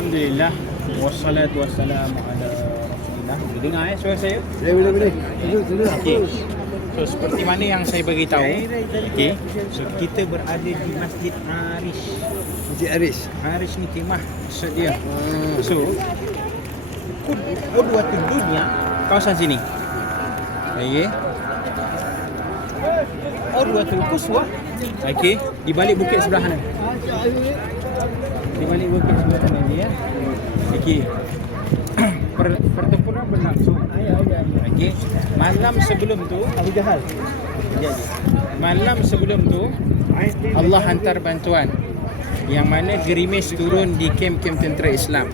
Alhamdulillah, wassalatu wassalamu ala Rasulillah. Boleh dengar suara saya? Boleh. Okey. So seperti mana yang saya bagi tahu, okey. So kita berada di Masjid Arish. Masjid Aris. Arish ni kemah maksud dia. So Qudwatul Dunya kawasan sini. Okey. Qudwatul Quswa, okey, di balik bukit sebelah sana. Di balik bukit sebelah sana ni ya. Okey. Pertempuran berlangsung. Okey. Malam sebelum tu Abu Jahal. Malam sebelum tu Allah hantar bantuan yang mana gerimis turun di kem-kem tentera Islam.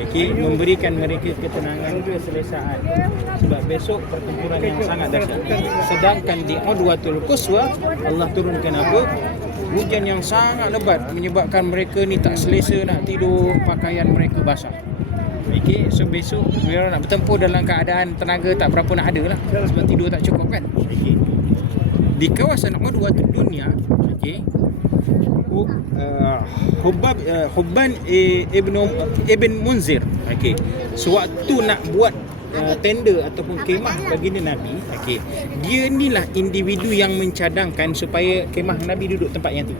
Okey, memberikan mereka ketenangan, keselesaan. Sebab besok pertempuran yang sangat dahsyat. Sedangkan di Qudwatul Quswa Allah turunkan apa? Hujan yang sangat lebat menyebabkan mereka ni tak selesa nak tidur, pakaian mereka basah. Okey, so besok mereka nak bertempur dalam keadaan tenaga tak berapa nak ada lah, sebab tidur tak cukup kan. Okey. Di kawasan Qudwatul Dunya, okey, Hubban Ibn Munzir, okey, sewaktu nak buat tenda ataupun kemah baginda Nabi, okey, dia inilah individu yang mencadangkan supaya kemah Nabi duduk tempat yang tu.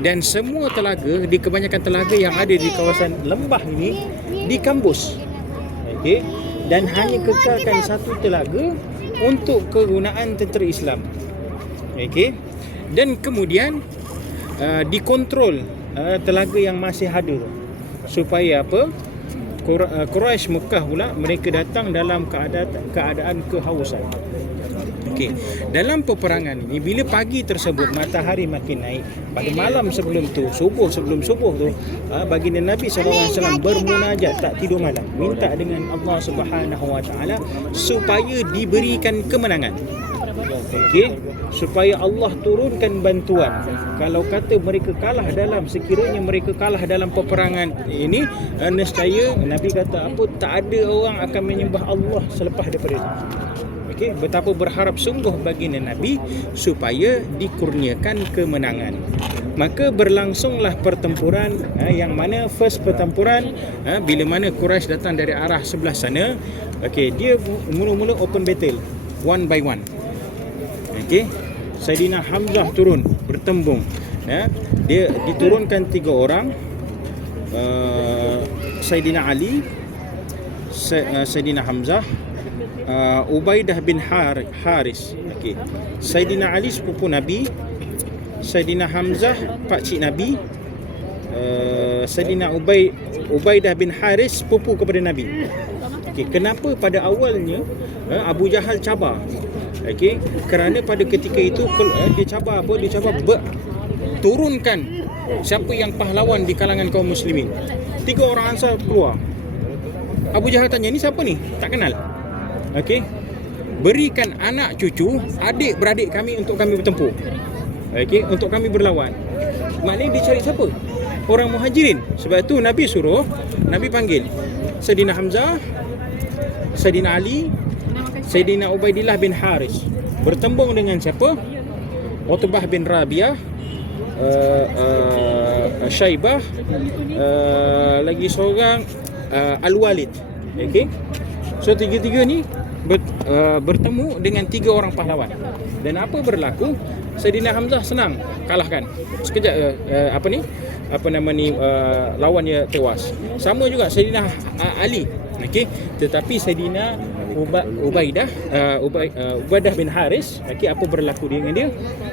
Dan semua telaga, di kebanyakan telaga yang ada di kawasan lembah ini dikambus, okey, dan hanya kekalkan satu telaga untuk kegunaan tentera Islam, okey. Dan kemudian dikontrol telaga yang masih ada tu, supaya apa? Quraisy Mekah pula mereka datang dalam keadaan kehausan. Okey, dalam peperangan ini bila pagi tersebut matahari makin naik, pada malam sebelum tu, sebelum subuh tu, baginda Nabi SAW bermunajat tak tidur malam, minta dengan Allah Subhanahu Wa Taala supaya diberikan kemenangan. Okey, supaya Allah turunkan bantuan. Kalau kata mereka kalah sekiranya mereka kalah dalam peperangan ini, nescaya Nabi kata apa, tak ada orang akan menyembah Allah selepas daripada itu. Okey, betapa berharap sungguh baginda Nabi supaya dikurniakan kemenangan. Maka berlangsunglah pertempuran yang mana first pertempuran bila mana Quraisy datang dari arah sebelah sana. Okey, dia mula-mula open battle one by one. Okey, Saidina Hamzah turun bertembung. Dia diturunkan 3 orang. Saidina Ali, Saidina Hamzah, Ubaidah bin Haris. Okey, Saidina Ali sepupu Nabi, Saidina Hamzah pakcik Nabi, Saidina Ubaidah bin Haris sepupu kepada Nabi. Okey, kenapa pada awalnya Abu Jahal cabar? Okey, kerana pada ketika itu dia cabar apa? Dia cabar turunkan siapa yang pahlawan di kalangan kaum muslimin. 3 orang Ansar keluar. Abu Jahal tanya, ni siapa ni? Tak kenal. Okey, berikan anak cucu, adik-beradik kami untuk kami bertempur. Okey, untuk kami berlawan. Maknanya dia cari siapa? Orang Muhajirin. Sebab tu Nabi suruh, Nabi panggil Saidina Hamzah, Saidina Ali, Saidina Ubaidillah bin Haris bertembung dengan siapa? Utbah bin Rabi'ah, Syaibah, lagi seorang Al-Walid. Okey. So tiga-tiga ni bertemu dengan 3 orang pahlawan. Dan apa berlaku? Saidina Hamzah senang kalahkan. Sekejap lawannya tewas. Sama juga Saidina Ali. Okey, tetapi Saidina Ubaidah bin Haris, okey, apa berlaku dengan dia?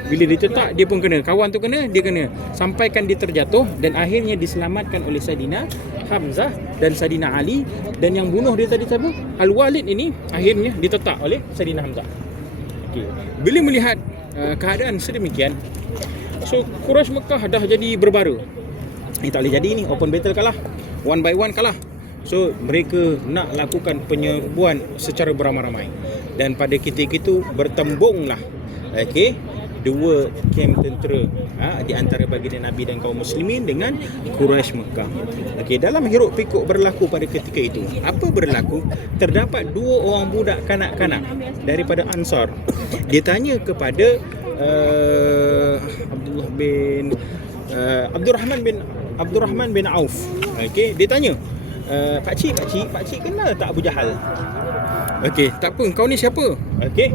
Bila ditetak, dia pun kena, kawan tu kena, dia kena, sampaikan dia terjatuh dan akhirnya diselamatkan oleh Saidina Hamzah dan Saidina Ali. Dan yang bunuh dia tadi siapa? Al-Walid ini akhirnya ditetak oleh Saidina Hamzah. Okey, bila melihat keadaan sedemikian, so Quraisy Mekah dah jadi berbara. Ini tak boleh jadi ni, open battle kalah, one by one kalah. So mereka nak lakukan penyerbuan secara beramai-ramai. Dan pada ketika itu bertembunglah, okey, 2 kem tentera di antara baginda Nabi dan kaum muslimin dengan Quraisy Mekah. Okey, dalam hiruk pikuk berlaku pada ketika itu. Apa berlaku? Terdapat 2 orang budak kanak-kanak daripada Ansar. Dia tanya kepada Abdurrahman bin Abdul Rahman bin Auf. Okey, dia tanya, Pakcik kenal tak Abu Jahal? Okey, tak apa, kau ni siapa? Okey,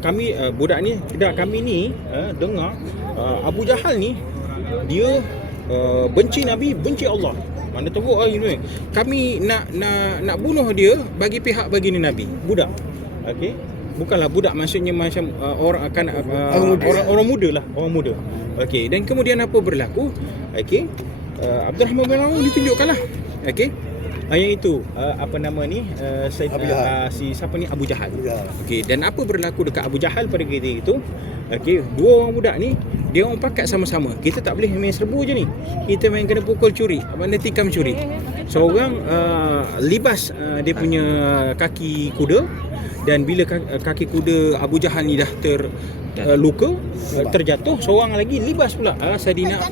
kami budak ni, kami ni dengar Abu Jahal ni dia benci Nabi, benci Allah. Mana teruk hari ni. Kami nak bunuh dia bagi pihak baginda Nabi. Budak. Okey. Bukanlah budak, maksudnya macam orang akan orang muda lah, orang muda. Okey, dan kemudian apa berlaku? Okey. Abdul Rahman bin Auf ditunjukkanlah. Okey. Yang itu apa nama ni? Si siapa ni? Abu Jahal. Okey, dan apa berlaku dekat Abu Jahal pada ketika itu? Okey, dua orang budak ni dia orang pakat sama-sama. Kita tak boleh main serbu je ni. Kita main kena pukul curi, mana tikam curi. Seorang libas dia punya kaki kuda, dan bila kaki kuda Abu Jahal ni dah terluka, terjatuh, seorang lagi libas pula Saidina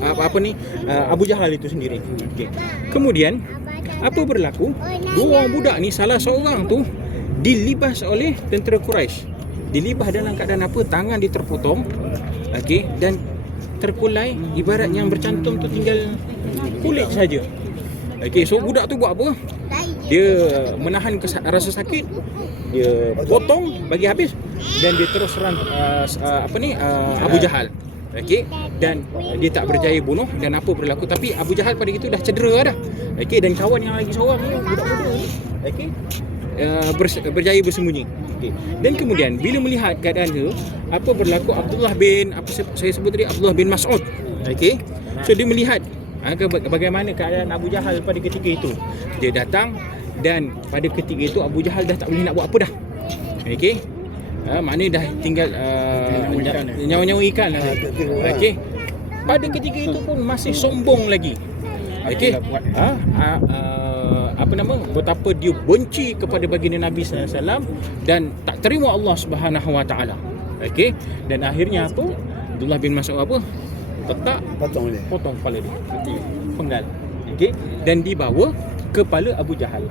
Abu Jahal itu sendiri. Okay. Kemudian apa berlaku? Dua orang budak ni, salah seorang tu dilibas oleh tentera Quraisy. Dilibas dalam keadaan apa? Tangan dia terpotong. Okey, dan terkulai, ibarat yang bercantum tu tinggal kulit saja. Okey, so budak tu buat apa? Dia menahan rasa sakit, dia potong bagi habis, dan dia terus serang Abu Jahal. Okey, dan dia tak berjaya bunuh. Dan apa berlaku? Tapi Abu Jahal pada itu dah cedera dah. Okey, dan kawan yang lagi seorang ni, budak muda ni, okey, berjaya bersembunyi. Okay. Dan kemudian bila melihat keadaan itu, apa berlaku? Abdullah bin, saya sebut tadi, Abdullah bin Mas'ud. Okey, so dia melihat bagaimana keadaan Abu Jahal pada ketika itu. Dia datang, dan pada ketika itu Abu Jahal dah tak boleh nak buat apa dah. Okey, maknanya dah tinggal nyawa-nyawa ikan lah. Okey, pada ketika itu pun masih sombong lagi. Okey, betapa dia benci kepada baginda Nabi SAW dan tak terima Allah Subhanahu Wa Taala. Okey, dan akhirnya apa? Abdullah bin Mas'ud apa? Potong kepala dia, penggal. Okey, dan dibawa kepala Abu Jahal.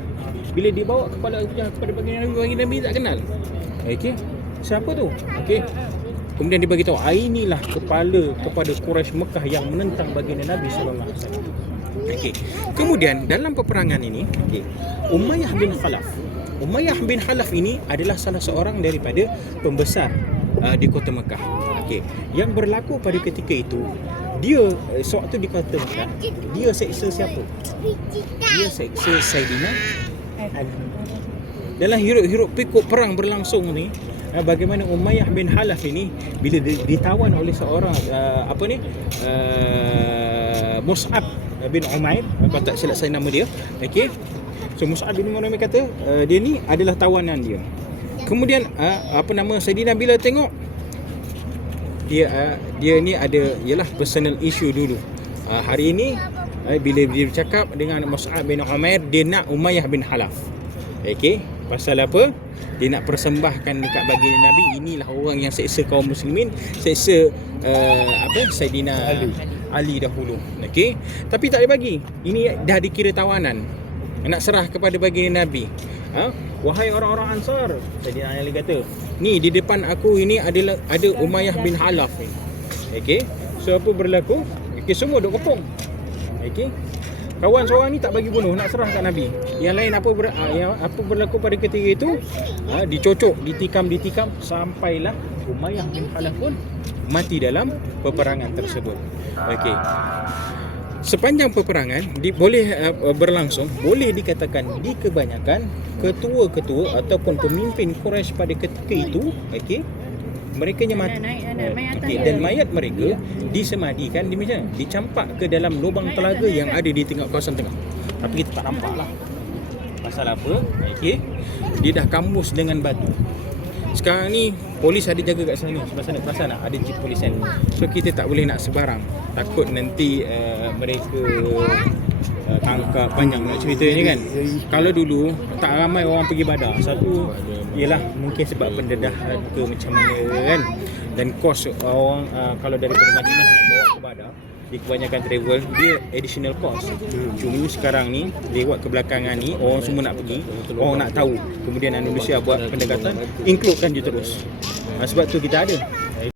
Bila dibawa kepala Abu Jahal kepada baginda Nabi tak kenal. Okey, siapa tu? Okey, kemudian dia bagi tahu, inilah kepala kepada Quraisy Mekah yang menentang baginda Nabi sallallahu alaihi wasallam. Okey. Kemudian dalam peperangan ini, Umayyah bin Khalaf ini adalah salah seorang daripada pembesar di kota Mekah. Okey. Yang berlaku pada ketika itu, dia sewaktu di kota Mekah, dia seksa siapa? Dia seksa Saidina Ali. Dalam hiruk pikuk perang berlangsung ni, bagaimana Umayyah bin Khalaf ini bila ditawan oleh seorang Mus'ab bin Umair, kalau tak silap saya nama dia. Okey, so Mus'ab bin Umair kata dia ni adalah tawanan dia. Kemudian Saidina bila tengok dia ni ada ialah personal issue dulu. Hari ini bila dia bercakap dengan Mus'ab bin Umair, dia nak Umayyah bin Khalaf. Okey, pasal apa? Dia nak persembahkan dekat baginda Nabi, inilah orang yang seksa kaum muslimin, seksa Saidina Ali dahulu. Okey, tapi tak boleh bagi. Ini dah dikira tawanan, nak serah kepada baginda Nabi. Wahai orang-orang Ansar, Saidina Ali kata, ni di depan aku ini ada Umayyah bin Khalaf. Okey, so apa berlaku? Okey, semua duk kepung. Okey, kawan seorang ni tak bagi bunuh, nak serah kat Nabi. Yang lain apa berlaku pada ketika itu? Dicocok, ditikam sampailah Umayyah bin Khalaf pun mati dalam peperangan tersebut. Okey. Sepanjang peperangan boleh berlangsung, boleh dikatakan di kebanyakan ketua-ketua ataupun pemimpin Quraisy pada ketika itu, okey, mereka mati. Okay, dan mayat mereka disemadikan di mana? Dicampak ke dalam lubang telaga yang ada di tengah kawasan tengah. Tapi kita tak nampak lah. Pasal apa? Okey, dia dah kambus dengan batu. Sekarang ni polis ada jaga kat sana, sebelah sana perasan tak? Ada jeep polis kan. So kita tak boleh nak sebarang. Takut nanti mereka tangkap banyak nak cerita ni kan. Kalau dulu tak ramai orang pergi Badar. Satu ialah mungkin sebab pendedahan ke macam mana kan. Dan kos orang kalau daripada Madinah nak bawa ke Badar, di kebanyakan travel dia additional cost. Cuma sekarang ni lewat kebelakangan ni orang semua nak pergi, orang nak tahu. Kemudian Indonesia buat pendekatan, includekan je terus. Sebab tu kita ada